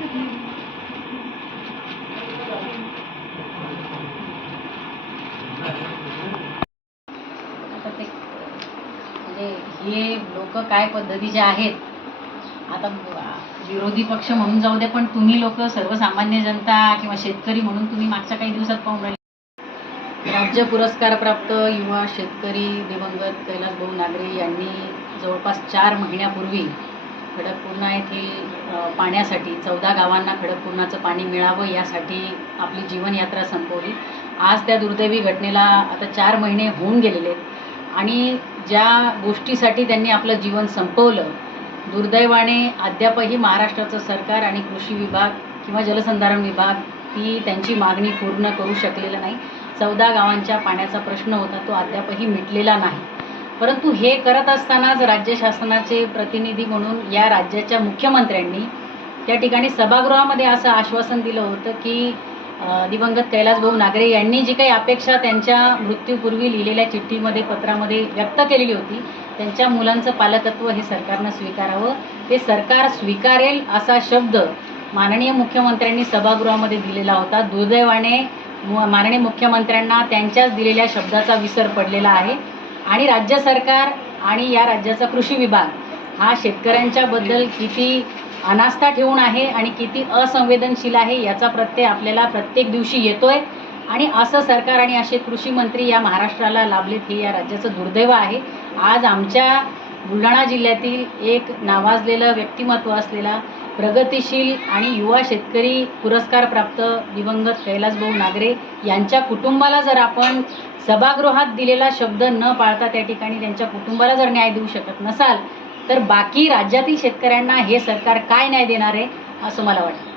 आता ते म्हणजे हे लोक काय पद्धतीचे आहेत, आता विरोधी पक्ष म्हणून जाऊ दे, पण तुम्ही लोक सर्वसामान्य जनता किंवा शेतकरी म्हणून तुम्ही मागच्या काही दिवसात पाहून राहिले. राज्य पुरस्कार प्राप्त युवा शेतकरी दिवंगत कैलासभाऊ नागरे यांनी जवळपास 4 महिन्यापूर्वी खडकपूर्णा येथील पाण्यासाठी 14 गावांना खडकपूर्णाचं पाणी मिळावं यासाठी आपली जीवनयात्रा संपवली. आज त्या दुर्दैवी घटनेला आता 4 महिने होऊन गेलेले आहेत आणि ज्या गोष्टीसाठी त्यांनी आपलं जीवन संपवलं, दुर्दैवाने अद्यापही महाराष्ट्राचं सरकार आणि कृषी विभाग किंवा जलसंधारण विभाग ती त्यांची मागणी पूर्ण करू शकलेलं नाही. 14 गावांच्या पाण्याचा प्रश्न होता, तो अद्यापही मिटलेला नाही. परंतु हे करत असतानाच राज्य शासनाचे प्रतिनिधी म्हणून या राज्याच्या मुख्यमंत्र्यांनी त्या ठिकाणी सभागृहामध्ये असं आश्वासन दिलं होतं की दिवंगत कैलासभाऊ नागरे यांनी जी काही अपेक्षा त्यांच्या मृत्यूपूर्वी लिहिलेल्या चिठ्ठीमध्ये पत्रामध्ये व्यक्त केलेली होती, त्यांच्या मुलांचं पालकत्व हे सरकारनं स्वीकारावं, ते सरकार स्वीकारेल असा शब्द माननीय मुख्यमंत्र्यांनी सभागृहामध्ये दिलेला होता. दुर्दैवाने माननीय मुख्यमंत्र्यांना त्यांच्याच दिलेल्या शब्दाचा विसर पडलेला आहे आणि राज्य सरकार आणि या राज्याचा कृषी विभाग हा शेतकऱ्यांच्याबद्दल किती अनास्था ठेवून आहे आणि किती असंवेदनशील आहे याचा प्रत्यय आपल्याला प्रत्येक दिवशी येतोय. आणि असं सरकार आणि असे कृषी मंत्री या महाराष्ट्राला लाभलेत हे या राज्याचं दुर्दैव आहे. आज आमच्या बुलढाणा जिल्ह्यातील एक नावाजलेलं व्यक्तिमत्व असलेला प्रगतिशील आणि युवा शेतकरी पुरस्कार प्राप्त दिवंगत कैलासभाऊ नागरे यांच्या कुटुंबाला जर आपण सभागृहात दिलेला शब्द न पाळता त्या ठिकाणी त्यांच्या कुटुंबाला जर न्याय देऊ शकत नसाल, तर बाकी राज्यातील शेतकऱ्यांना हे सरकार काय न्याय देणार आहे असं मला वाटतं.